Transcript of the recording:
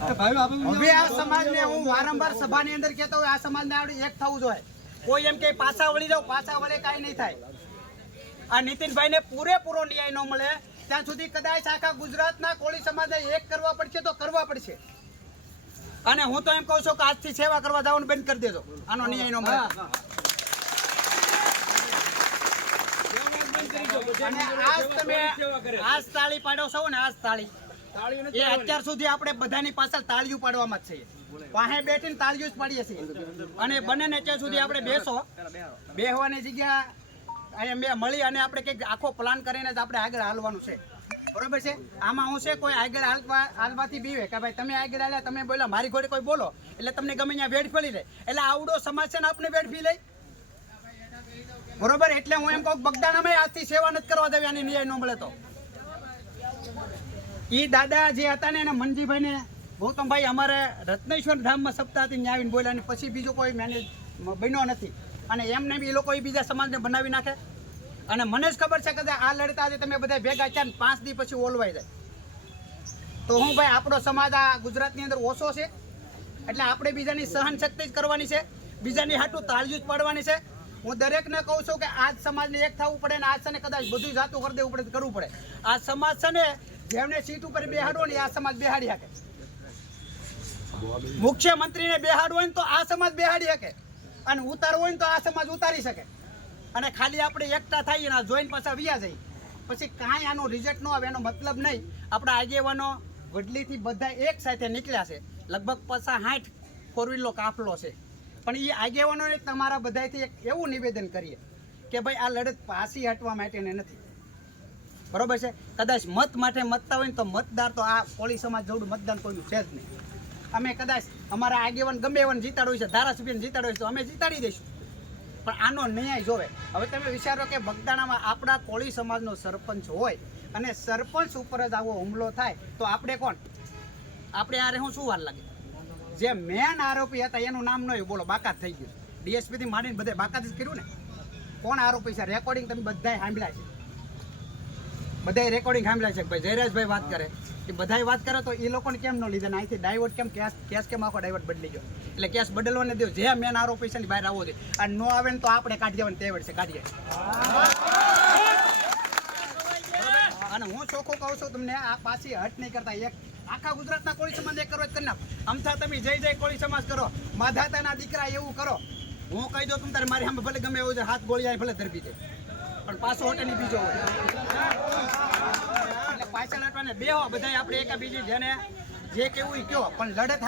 હવે આ સમાજને હું વારંવાર સભાની અંદર કહેતો હોય, આ સમાજને આપણે એક થવું જોઈએ. કોઈ એમ કે પાછા વળી જાવ, પાછા વળે કાંઈ નહીં થાય. આ નીતિનભાઈને પૂરેપૂરો ન્યાય ન મળે ત્યાં સુધી કદાચ આખા ગુજરાતના કોળી સમાજને એક કરવા પડશે તો કરવા પડશે. અને હું તો એમ કહું છું કે આજથી સેવા કરવા જવાનું બંધ કરી દેજો, આનો ન્યાય ન મળે. અને આજ તમે આજ તાળી પાડો છો ને, આજ તાળી એ અત્યાર સુધી આપણે બધાની પાછળ તાળીઓ પાડવામાં જ છીએ. પાસે બેઠીને તાળીઓ જ પાડીએ છીએ. અને બંનેને ત્યાં સુધી આપણે બેસો, બેહવાની જગ્યા અહીંયા મળી અને આપણે કંઈક આખો પ્લાન કરીને જ આપણે આગળ હાલવાનું છે. બરોબર છે? આમાં હું છે કોઈ આગળ હાલવાથી બીવે કે ભાઈ તમે આગળ હાલ્યા, તમે બોલ્યા, મારી ઘોડે કોઈ બોલો એટલે તમને ગમે ત્યાં વેડ ફળી રહે. એટલે આવડો સમાજ છે ને આપણે વેડ ફી લઈ. બરોબર? એટલે હું એમ કહું બગદાણામાં આજથી સેવા નથી કરવા દેવી, આની ન્યાય ન મળે તો. ઈ દાદા જે હતા ને એને મનજીભાઈ ને ગૌતમભાઈ અમારે રત્નેશ્વર ધામમાં સપ્તાહ હતી ત્યાં આવીને બોલ્યા, પછી બીજો કોઈ મેનેજ બન્યો નથી. અને એમને બી એ લોકો બીજા સમાજને બનાવી નાખે. અને મને જ ખબર છે કે આ લડતા આજે તમે બધા ભેગા થયા ને 5 દી પછી ઓલવાઈ જાય તો હું ભાઈ આપણો સમાજ આ ગુજરાતની અંદર ઓછો છે. એટલે આપણે બીજાની સહન શક્તિ જ કરવાની છે, બીજાની હાટું તાળીઓ જ પાડવાની છે. હું દરેકને કહું છું કે આજ સમાજને એક થવું પડે ને આજ છે ને કદાચ બધું જાતું કરી દેવું પડે, કરવું પડે. આ સમાજ છે ને જેમને સીટ ઉપર બેહાડવો ને આ સમાજ બેહાડી શકે. મુખ્યમંત્રીને બેહાડવો હોય ને તો આ સમાજ બેહાડી શકે, અને ઉતારવો હોય ને તો આ સમાજ ઉતારી શકે. અને ખાલી આપણે એકતા થઈએ ને જોઈને પાછા વ્યા જઈએ પછી કાંઈ આનો રિઝલ્ટ ન આવે એનો મતલબ નહીં. આપણા આગેવાનો વડલીથી બધા એક સાથે નીકળ્યા છે, લગભગ 50-60 ફોરવ્હીલનો કાફલો છે. પણ એ આગેવાનોને તમારા બધાથી એક એવું નિવેદન કરીએ કે ભાઈ આ લડત પાછી હટવા માટેને નથી. બરોબર છે? કદાચ મત માટે મતતા હોય ને તો મતદાર તો આ કોળી સમાજ જેવડું મતદાન કોઈનું છે જ નહીં. અમે કદાચ અમારા આગેવાન ગમે એવાને જીતાડવું છે, ધારાસભ્યને જીતાડવું છે તો અમે જીતાડી દઈશું, પણ આનો ન્યાય જોવે. હવે તમે વિચારો કે બગદાણામાં આપણા કોળી સમાજનો સરપંચ હોય અને સરપંચ ઉપર જ આવો હુમલો થાય તો આપણે કોણ? આપણે આરે હું શું વાર લાગે? જે મેન આરોપી હતા એનું નામ નહીં, બોલો બાકાત થઈ ગયું. ડીએસપી થી માંડીને બધે બાકાત જ કર્યું ને. કોણ આરોપી છે? રેકોર્ડિંગ તમે બધાય સાંભળ્યા છે, બધાય રેકોર્ડિંગ સાંભળ્યા છે. ભાઈ જયરાજભાઈ વાત કરે એ બધાય વાત કરે તો એ લોકોને કેમ ન લીધા? અહીંથી ડાયવર્ટ કેમ કેસ કેમ આખો ડાયવર્ટ બદલી ગયો? એટલે કેસ બદલવાને દો, જે મેન આરોપી છે ને બહાર આવવો જોઈએ. અને ન આવે ને તો આપણે કાઢી જવાની તેવડ છે, કાઢીએ. અને હું ચોખ્ખું કહું છું તમને, આ પાછી હટ નહીં કરતા. એક આખા ગુજરાતના કોળી સમાજ એક કરો કરી નાખ. અમથા તમે જય જય કોળી સમાજ કરો, માધાતાના દીકરા એવું કરો. હું કહી દઉં તમે તારે મારી સામે ભલે ગમે એવું હાથ ગોળી ભલે ધરબી દે, પણ પાછો હોટેની બીજો હોય. એટલે પાછળ હટવાને બેહો બધા આપણે એકા બીજી જેને જે કેવું કયો, પણ લડત